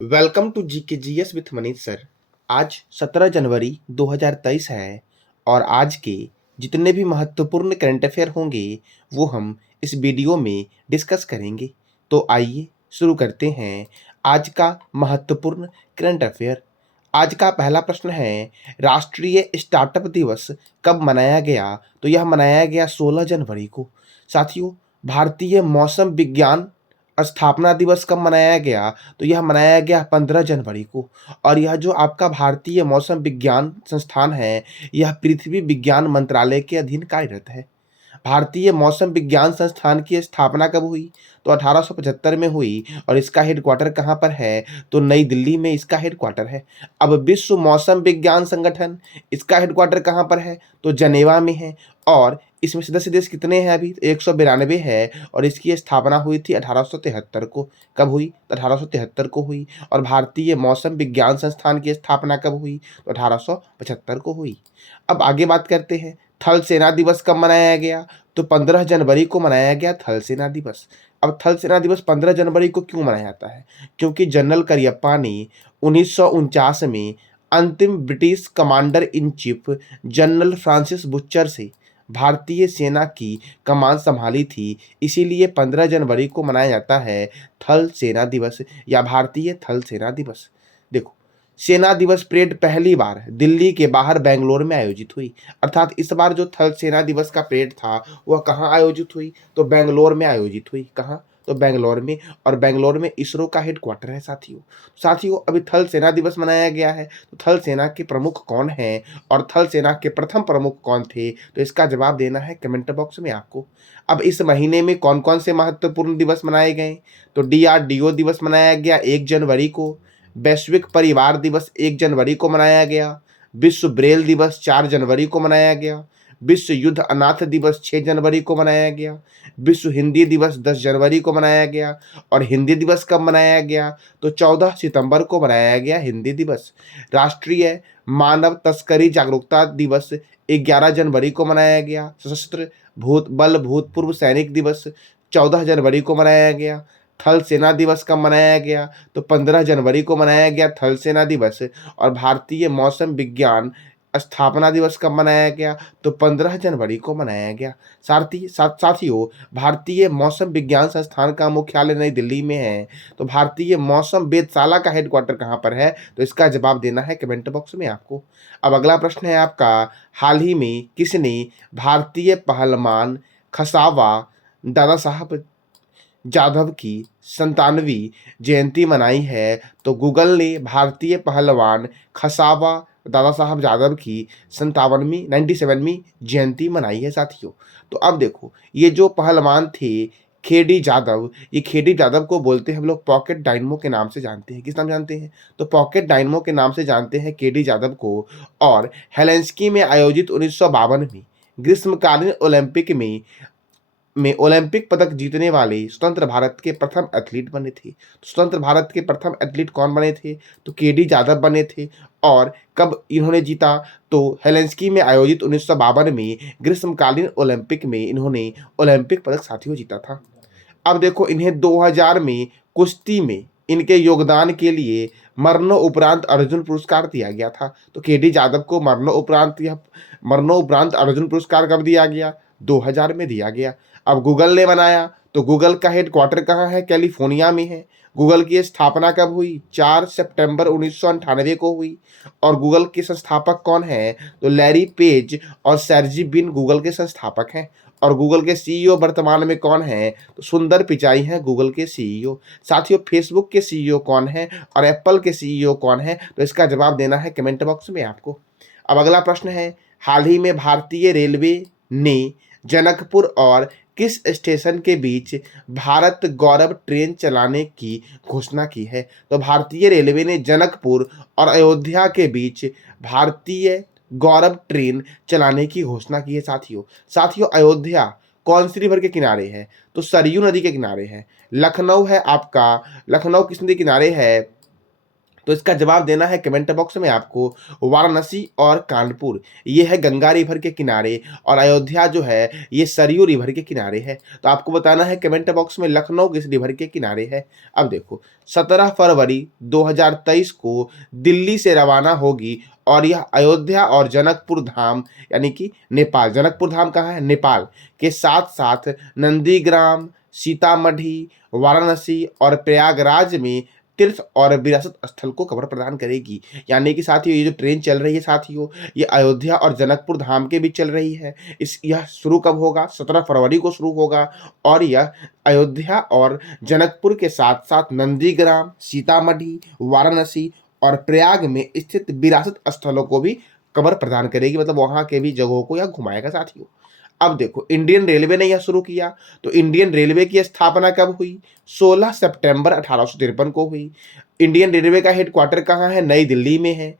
Welcome to GK GS with Manish sir. आज 17 जनवरी 2023 है और आज के जितने भी महत्वपूर्ण करंट अफेयर होंगे वो हम इस वीडियो में डिस्कस करेंगे। तो आइए शुरू करते हैं आज का महत्वपूर्ण करंट अफेयर। आज का पहला प्रश्न है, राष्ट्रीय स्टार्टअप दिवस कब मनाया गया? तो यह मनाया गया 16 जनवरी को। साथियों, भारतीय मौसम विज्ञान स्थापना दिवस कब मनाया गया? तो यह मनाया गया 15 जनवरी को। और यह जो आपका भारतीय मौसम विज्ञान संस्थान है, यह पृथ्वी विज्ञान मंत्रालय के अधीन कार्यरत है। भारतीय मौसम विज्ञान संस्थान की स्थापना कब हुई? तो 1875 में हुई। और इसका हेडक्वार्टर कहाँ पर है? तो नई दिल्ली में इसका हेडक्वार्टर है। अब विश्व मौसम विज्ञान संगठन, इसका हेडक्वार्टर कहाँ पर है? तो जनेवा में है। और इसमें सदस्य देश कितने हैं? अभी 192 है। और इसकी स्थापना हुई थी 1873 को। कब हुई? तो 1873 को हुई। और भारतीय मौसम विज्ञान संस्थान की स्थापना कब हुई? तो 1875 को हुई। अब आगे बात करते हैं, थल सेना दिवस कब मनाया गया? तो 15 जनवरी को मनाया गया थल सेना दिवस। अब थल सेना दिवस 15 जनवरी को क्यों मनाया जाता है? क्योंकि जनरल करियप्पा ने 1949 में अंतिम British commander in chief general Francis butcher से भारतीय सेना की कमान संभाली थी। इसीलिए 15 जनवरी को मनाया जाता है थल सेना दिवस या भारतीय थल सेना दिवस। देखो, सेना दिवस परेड पहली बार दिल्ली के बाहर बेंगलोर में आयोजित हुई। अर्थात इस बार जो थल सेना दिवस का परेड था वह कहाँ आयोजित हुई? तो बेंगलोर में आयोजित हुई। कहाँ? तो बेंगलोर में। और बेंगलोर में इसरो का हेडक्वार्टर है। साथियों, अभी थल सेना दिवस मनाया गया है, तो थल सेना के प्रमुख कौन हैं और थल सेना के प्रथम प्रमुख कौन थे? तो इसका जवाब देना है कमेंट बॉक्स में आपको। अब इस महीने में कौन कौन से महत्वपूर्ण दिवस मनाए गए? तो DRDO दिवस मनाया गया 1 जनवरी को। वैश्विक परिवार दिवस 1 जनवरी को मनाया गया। विश्व ब्रेल दिवस 4 जनवरी को मनाया गया। विश्व युद्ध अनाथ दिवस 6 जनवरी को मनाया गया। विश्व हिंदी दिवस 10 जनवरी को मनाया गया। और हिंदी दिवस कब मनाया गया? तो 14 सितंबर को मनाया गया हिंदी दिवस। राष्ट्रीय मानव तस्करी जागरूकता दिवस 11 जनवरी को मनाया गया। सशस्त्र भूतपूर्व सैनिक दिवस 14 जनवरी को मनाया गया। थल सेना दिवस कब मनाया गया? तो 15 जनवरी को मनाया गया थल सेना दिवस। और भारतीय मौसम विज्ञान स्थापना दिवस कब मनाया गया? तो 15 जनवरी को मनाया गया। साथियों, भारतीय मौसम विज्ञान संस्थान का मुख्यालय नई दिल्ली में है। तो भारतीय मौसम वेधशाला का हेडक्वार्टर कहाँ पर है? तो इसका जवाब देना है कमेंट बॉक्स में आपको। अब अगला प्रश्न है आपका, हाल ही में किसने भारतीय पहलवान खसावा दादा साहब जाधव की 97वीं जयंती मनाई है? तो गूगल ने भारतीय पहलवान खसावा दादा साहब जाधव की 97वीं जयंती मनाई है साथियों। तो अब देखो, ये जो पहलवान थे खेडी जादव, ये खेडी जादव को बोलते हैं हम लोग पॉकेट डायनमो के नाम से जानते हैं। किस नाम जानते हैं? तो पॉकेट डायनमो के नाम से जानते हैं केडी जादव को। और हेलेंस्की में आयोजित 1952 में ग्रीष्मकालीन ओलंपिक में ओलंपिक पदक जीतने वाले स्वतंत्र भारत के प्रथम एथलीट बने थे। स्वतंत्र भारत के प्रथम एथलीट कौन बने थे? तो केडी जादव बने थे। और कब इन्होंने जीता? तो हेलेंस्की में आयोजित 1952 में ग्रीष्मकालीन ओलंपिक में इन्होंने ओलंपिक पदक साथियों जीता था। अब देखो, इन्हें 2000 में कुश्ती में इनके योगदान के लिए मरणोपरांत अर्जुन पुरस्कार दिया गया था। तो केडी जादव को मरणोपरांत अर्जुन पुरस्कार कब दिया गया? 2000 में दिया गया। अब गूगल ने बनाया, तो गूगल का हेडक्वार्टर कहाँ है? कैलिफोर्निया में है। गूगल की स्थापना कब हुई? 4 सितंबर 1998 को हुई। और गूगल के संस्थापक कौन है? तो लैरी पेज और सर्जी बिन गूगल के संस्थापक हैं। और गूगल के सीईओ वर्तमान में कौन है? तो सुंदर पिचाई हैं गूगल के सीईओ। साथियों, फेसबुक के सीईओ कौन है और एप्पल के सीईओ कौन है? तो इसका जवाब देना है कमेंट बॉक्स में आपको। अब अगला प्रश्न है, हाल ही में भारतीय रेलवे ने जनकपुर और किस स्टेशन के बीच भारत गौरव ट्रेन चलाने की घोषणा की है? तो भारतीय रेलवे ने जनकपुर और अयोध्या के बीच भारतीय गौरव ट्रेन चलाने की घोषणा की है साथियों, अयोध्या कौन सी रिवर के किनारे है? तो सरयू नदी के किनारे है। लखनऊ है आपका, लखनऊ किस नदी के किनारे है? तो इसका जवाब देना है कमेंट बॉक्स में आपको। वाराणसी और कानपुर ये है गंगा रिवर के किनारे, और अयोध्या जो है ये सरयू रिवर के किनारे है। तो आपको बताना है कमेंट बॉक्स में लखनऊ किस रिवर के किनारे है। अब देखो 17 फरवरी 2023 को दिल्ली से रवाना होगी, और यह अयोध्या और जनकपुर धाम यानी कि नेपाल, जनकपुर धाम कहाँ है, नेपाल के साथ साथ नंदीग्राम, सीतामढ़ी, वाराणसी और प्रयागराज में तीर्थ और विरासत स्थल को खबर प्रदान करेगी। यानी कि साथियों ये जो ट्रेन चल रही है साथियों, ये अयोध्या और जनकपुर धाम के बीच चल रही है। यह शुरू कब होगा, 17 फरवरी को शुरू होगा, और यह अयोध्या और जनकपुर के साथ साथ नंदीग्राम, सीतामढ़ी, वाराणसी और प्रयाग में स्थित विरासत स्थलों को भी खबर प्रदान करेगी, मतलब वहां के भी जगहों को यह घुमाएगा साथियों। अब देखो इंडियन रेलवे ने यह शुरू किया, तो इंडियन रेलवे की स्थापना कब हुई, 16 सितंबर 1853 को हुई। इंडियन रेलवे का हेडक्वार्टर कहाँ है, नई दिल्ली में है।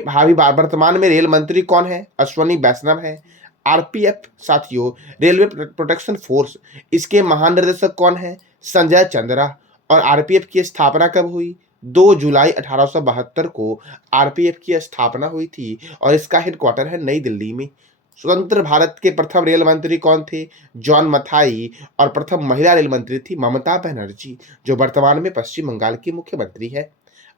भावी वर्तमान में रेल मंत्री कौन है, अश्वनी वैष्णव है। आरपीएफ साथियों रेलवे प्रोटेक्शन फोर्स, इसके महानिदेशक कौन है, संजय चंद्रा। और आरपीएफ की स्थापना कब हुई, 2 जुलाई 1872 को आरपीएफ की स्थापना हुई थी, और इसका हेडक्वार्टर है नई दिल्ली में। स्वतंत्र भारत के प्रथम रेल मंत्री कौन थे, जॉन मथाई। और प्रथम महिला रेल मंत्री थी ममता बनर्जी, जो वर्तमान में पश्चिम बंगाल की मुख्यमंत्री है।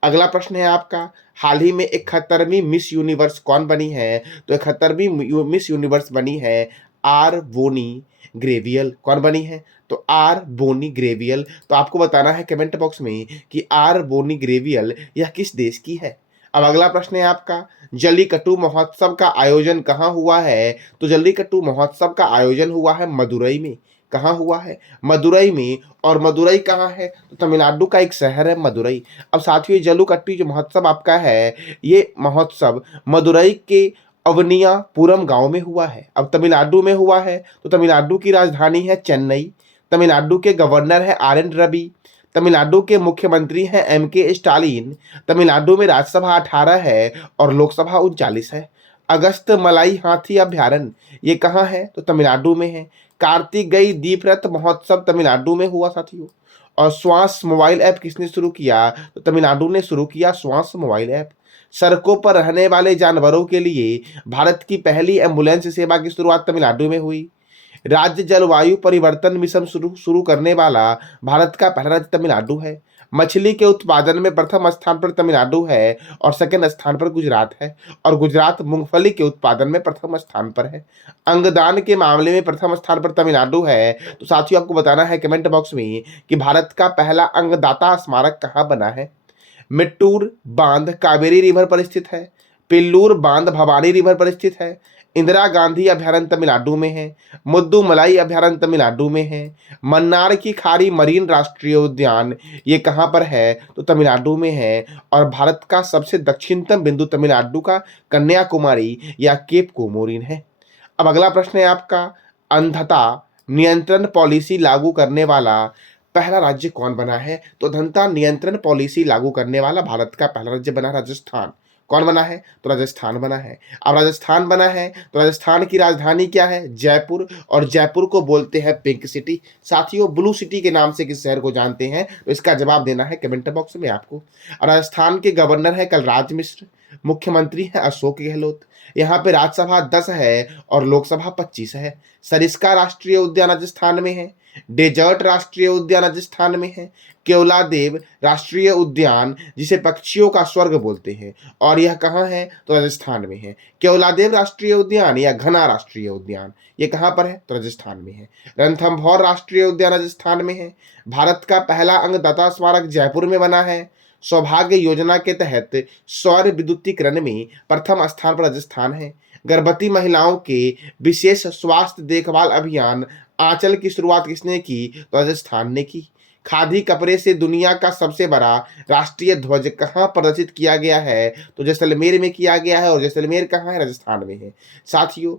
अगला प्रश्न है आपका, हाल ही में 71वीं मिस यूनिवर्स कौन बनी है, तो 71वीं मिस यूनिवर्स बनी है आर बोनी ग्रेवियल। कौन बनी है, तो आर बोनी ग्रेवियल। तो आपको बताना है कमेंट बॉक्स में कि आर बोनी ग्रेवियल यह किस देश की है। अब अगला प्रश्न है आपका, जल्लीकट्टू महोत्सव का आयोजन कहाँ हुआ है, तो जल्लीकट्टू महोत्सव का आयोजन हुआ है मदुरई में। कहाँ हुआ है, मदुरई में। और मदुरई कहाँ है, तो तमिलनाडु का एक शहर है मदुरई। अब साथियों जल्लीकट्टू जो महोत्सव आपका है, ये महोत्सव मदुरई के अवनियापुरम गांव में हुआ है। अब तमिलनाडु में हुआ है, तो तमिलनाडु की राजधानी है चेन्नई। तमिलनाडु के गवर्नर है आर एन रवि। तमिलनाडु के मुख्यमंत्री हैं एम के स्टालिन। तमिलनाडु में राज्यसभा 18 है और लोकसभा 39 है। अगस्त मलाई हाथी अभ्यारण्य ये कहाँ है, तो तमिलनाडु में है। कार्तिकेय दीपरथ महोत्सव तमिलनाडु में हुआ साथियों। और श्वास मोबाइल ऐप किसने शुरू किया, तो तमिलनाडु ने शुरू किया श्वास मोबाइल ऐप। सड़कों पर रहने वाले जानवरों के लिए भारत की पहली एम्बुलेंस सेवा की शुरुआत तमिलनाडु में हुई। राज्य जलवायु परिवर्तन मिशन शुरू करने वाला भारत का पहला राज्य तमिलनाडु है। मछली के उत्पादन में प्रथम स्थान पर तमिलनाडु है, और सेकंड स्थान पर गुजरात है। और गुजरात मूंगफली के उत्पादन में प्रथम स्थान पर है। अंगदान के मामले में प्रथम स्थान पर तमिलनाडु है। तो साथियों आपको बताना है कमेंट बॉक्स में कि भारत का पहला अंगदाता स्मारक कहाँ बना है। मिट्टूर बांध कावेरी रिवर पर स्थित है। पिल्लूर बांध भवानी रिवर पर स्थित है। इंदिरा गांधी अभ्यारण्य तमिलनाडु में है। मुद्दुमलाई अभ्यारण्य तमिलनाडु में है। मन्नार की खाड़ी मरीन राष्ट्रीय उद्यान ये कहाँ पर है, तो तमिलनाडु में है। और भारत का सबसे दक्षिणतम बिंदु तमिलनाडु का कन्याकुमारी या केप कोमोरिन है। अब अगला प्रश्न है आपका, अंधता नियंत्रण पॉलिसी लागू करने वाला पहला राज्य कौन बना है, तो अंधता नियंत्रण पॉलिसी लागू करने वाला भारत का पहला राज्य बना राजस्थान। कौन बना है, तो राजस्थान बना है। अब राजस्थान बना है तो राजस्थान की राजधानी क्या है, जयपुर। और जयपुर को बोलते हैं पिंक सिटी। साथियों ब्लू सिटी के नाम से किस शहर को जानते हैं, तो इसका जवाब देना है कमेंट बॉक्स में आपको। राजस्थान के गवर्नर है कलराज मिश्र। मुख्यमंत्री है अशोक गहलोत। यहाँ पे राज्यसभा 10 है और लोकसभा 25 है। सरिस्का राष्ट्रीय उद्यान राजस्थान में है। डेजर्ट राष्ट्रीय उद्यान राजस्थान में है। केवलादेव राष्ट्रीय उद्यान जिसे पक्षियों का स्वर्ग बोलते हैं, और यह कहाँ है, तो राजस्थान में है। केवलादेव राष्ट्रीय उद्यान या घना राष्ट्रीय उद्यान ये कहाँ पर है, तो राजस्थान में है। रणथंभौर राष्ट्रीय उद्यान राजस्थान में है। भारत का पहला अंगदाता स्मारक जयपुर में बना है। सौभाग्य योजना के तहत सौर विद्युतीकरण में प्रथम स्थान पर राजस्थान है। गर्भवती महिलाओं के विशेष स्वास्थ्य देखभाल अभियान आंचल की शुरुआत किसने की, तो राजस्थान ने की। खादी कपड़े से दुनिया का सबसे बड़ा राष्ट्रीय ध्वज कहाँ प्रदर्शित किया गया है, तो जैसलमेर में किया गया है। और जैसलमेर कहाँ है, राजस्थान में है। साथियों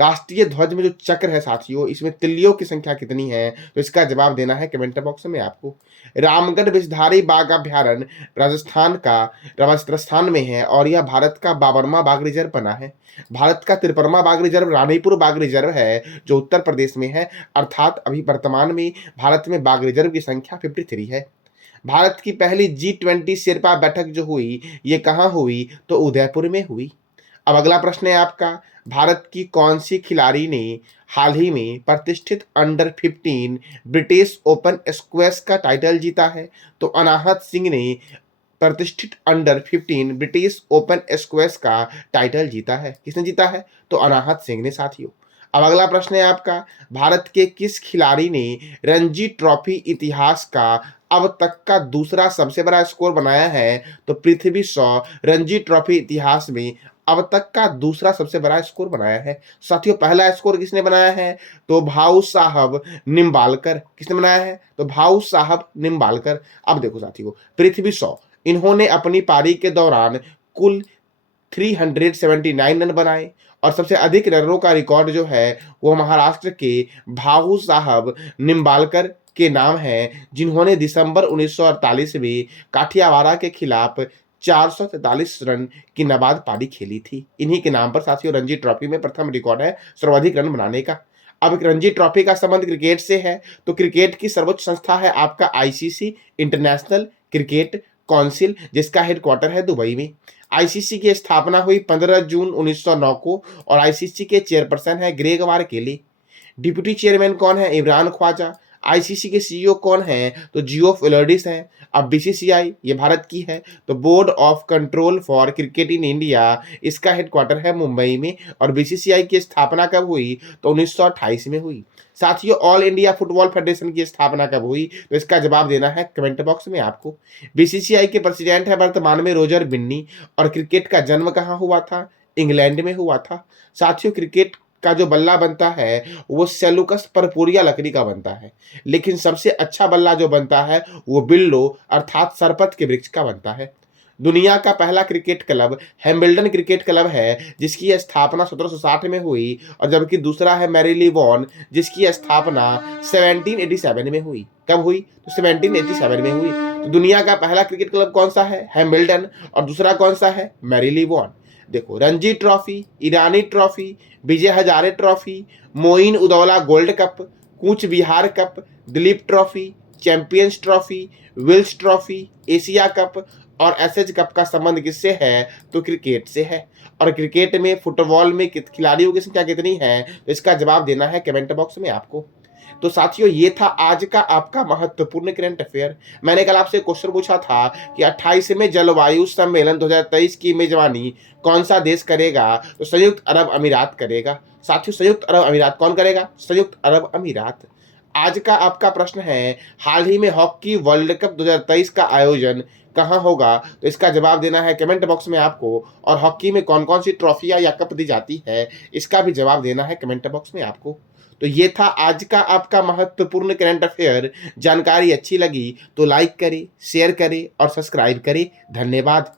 राष्ट्रीय ध्वज में जो चक्र है साथियों, इसमें तिल्लियों की संख्या कितनी है, तो इसका जवाब देना है कमेंट बॉक्स में आपको। रामगढ़ विषधारी बाघ अभ्यारण्य राजस्थान में है, और यह भारत का 52वां बाघ रिजर्व बना है। भारत का 53वां बाघ रिजर्व रानीपुर बाघ रिजर्व है, जो उत्तर प्रदेश में है। अर्थात अभी वर्तमान में भारत में बाघ रिजर्व की संख्या 53 है। भारत की पहली G20 शेरपा बैठक जो हुई, ये कहाँ हुई? तो उदयपुर में हुई। अब अगला प्रश्न है आपका, भारत की कौन सी खिलाड़ी ने हाल ही में प्रतिष्ठित अंडर 15 ब्रिटिश ओपन स्क्वैश का टाइटल जीता है? तो अनाहत सिंह ने प्रतिष्ठित अंडर 15 ब्रिटिश ओपन स्क्वैश का टाइटल जीता है। किसने जीता है? तो अनाहत सिंह ने साथियों। अब अगला प्रश्न है आपका, भारत के किस खिलाड़ी ने रणजी ट्रॉफी इतिहास का अब तक का दूसरा सबसे बड़ा स्कोर बनाया है? तो पृथ्वी शॉ रणजी ट्रॉफी इतिहास में अब तक का दूसरा सबसे बड़ा स्कोर बनाया है। साथियों, पहला स्कोर किसने बनाया है? तो भाऊ साहब निम्बालकर। किसने बनाया है? तो भाऊ साहब निम्बालकर। अब देखो साथियों, पृथ्वी शॉ, इन्होंने अपनी पारी के दौरान कुल 379 रन बनाए और सबसे अधिक रनों का रिकॉर्ड जो है वो महाराष्ट्र के भाऊ साहब निम्बालकर के नाम है, जिन्होंने दिसंबर 1948 में काठियावाड़ के खिलाफ 443 रन की नाबाद पारी खेली थी। इन्हीं के नाम पर साथियों रणजी ट्रॉफी में प्रथम रिकॉर्ड है सर्वाधिक रन बनाने का। अब रणजी ट्रॉफी का संबंध क्रिकेट से है, तो क्रिकेट की सर्वोच्च संस्था है आपका आईसीसी, इंटरनेशनल क्रिकेट काउंसिल, जिसका हेडक्वार्टर है दुबई में। आईसीसी की स्थापना हुई 15 जून 1909 को और आईसीसी के चेयरपर्सन है ग्रेग वारकेली। डिप्टी चेयरमैन कौन है? इमरान ख्वाजा। आईसीसी के सीईओ कौन है? तो जियो फिलिप्स हैं। अब बीसीसीआई, ये भारत की है, तो board of control for cricket in India, इसका हेडक्वार्टर है मुंबई में। और बीसीसीआई की स्थापना कब हुई? तो 1928 में हुई। साथियों, ऑल इंडिया फुटबॉल फेडरेशन की स्थापना कब हुई? तो इसका जवाब देना है कमेंट बॉक्स में आपको। बीसीसीआई के प्रेसिडेंट है वर्तमान में रोजर बिन्नी। और क्रिकेट का जन्म कहाँ हुआ था? इंग्लैंड में हुआ था। साथियों, क्रिकेट का जो बल्ला बनता है वो सेलुकस परपुरिया लकड़ी का बनता है, लेकिन सबसे अच्छा बल्ला जो बनता है वो बिल्लो अर्थात सरपत के वृक्ष का बनता है। दुनिया का पहला क्रिकेट क्लब हैम्बल्डन क्रिकेट क्लब है, जिसकी स्थापना 1760 में हुई, और जबकि दूसरा है मैरीलीबोन, जिसकी स्थापना 1787 में हुई। कब हुई? तो 1787 में हुई। तो दुनिया का पहला क्रिकेट क्लब कौन सा है? हैम्बल्डन। और दूसरा कौन सा है? मैरीलीबोन। देखो, Ranji trophy, Irani trophy, Vijay Hazare trophy, Moin Uddowlah gold cup, Cooch Behar cup, Duleep trophy, champions trophy, Wills trophy, Asia cup और एसएच कप का संबंध किससे है? तो क्रिकेट से है। और क्रिकेट में, फुटबॉल में खिलाड़ियों की संख्या कितनी है? तो इसका जवाब देना है कमेंट बॉक्स में आपको। तो साथियों, ये था आज का आपका महत्वपूर्ण करंट अफेयर। मैंने कल आपसे क्वेश्चन पूछा था कि 28वें जलवायु सम्मेलन 2023 की मेजबानी कौन सा देश करेगा? तो संयुक्त अरब अमीरात करेगा। साथियों, संयुक्त अरब अमीरात कौन करेगा? संयुक्त अरब अमीरात। आज का आपका प्रश्न है, हाल ही में हॉकी वर्ल्ड कप 2023 का आयोजन कहाँ होगा? तो इसका जवाब देना है कमेंट बॉक्स में आपको। और हॉकी में कौन कौन सी ट्रॉफियां या कप दी जाती है, इसका भी जवाब देना है कमेंट बॉक्स में आपको। तो ये था आज का आपका महत्वपूर्ण करंट अफेयर। जानकारी अच्छी लगी तो लाइक करें, शेयर करें और सब्सक्राइब करें। धन्यवाद।